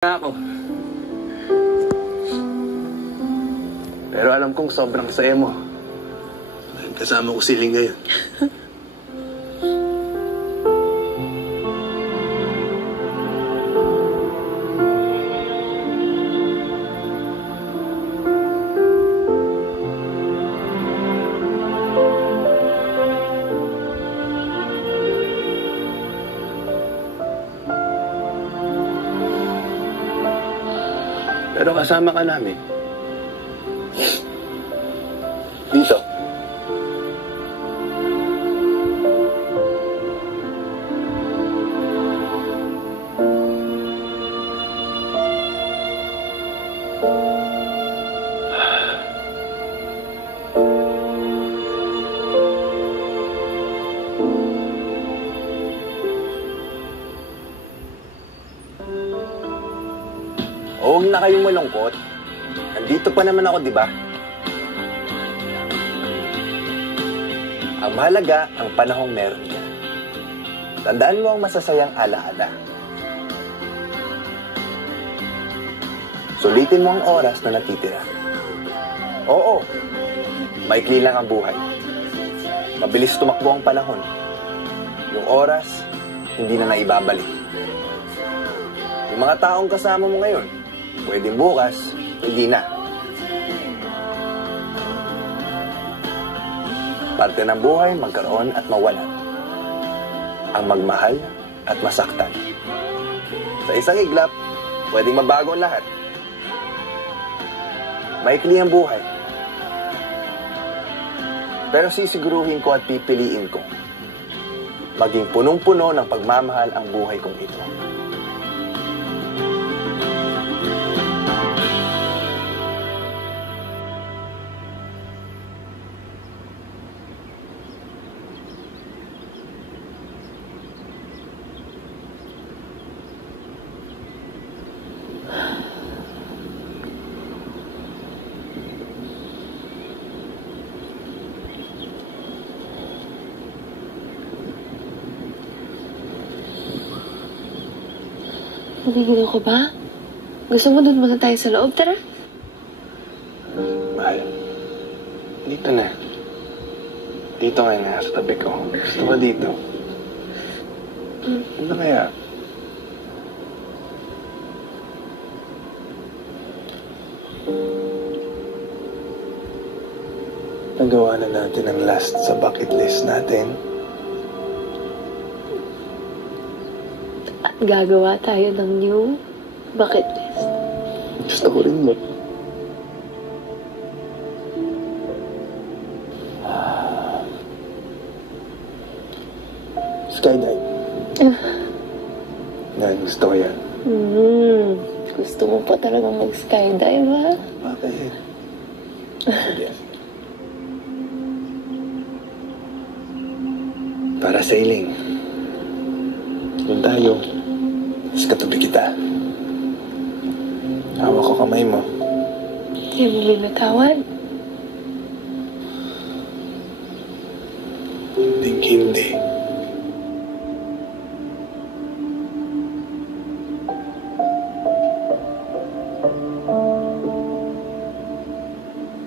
Ako. Pero alam kong sobrang saya mo. Dahil kasama ko si Ling ngayon. Pero kasama ka namin. Dito. Huwag na kayong malungkot. Nandito pa naman ako, di ba? Ang mahalaga, ang panahong meron ka. Tandaan mo ang masasayang alaala. Sulitin mo ang oras na natitira. Oo, maikli lang ang buhay. Mabilis tumakbo ang panahon. Yung oras, hindi na naibabalik. Yung mga taong kasama mo ngayon, pwedeng bukas, hindi na. Parte ng buhay, magkaroon at mawala. Ang magmahal at masaktan. Sa isang iglap, pwedeng mabago ang lahat. Maikli ang buhay. Pero sisiguruhin ko at pipiliin ko. Maging punong-puno ng pagmamahal ang buhay kong ito. Nagigilo ko ba? Gusto mo doon muna tayo sa loob? Tara. Mahal. Dito na. Dito ngayon na, sa tabi ko. Gusto ko dito. Ano kaya? Nagawa na natin ang last sa bucket list natin. At gagawa tayo ng new bucket list. Gusto ko rin mo. Skydive. Yan, gusto ko yan. Gusto mo pa talagang mag-skydive, ha? Bakit? Sige. Para sailing. Doon tayo. Mas katabi kita. Hawak ko kamay mo. Hindi mo binatawan. Hindi.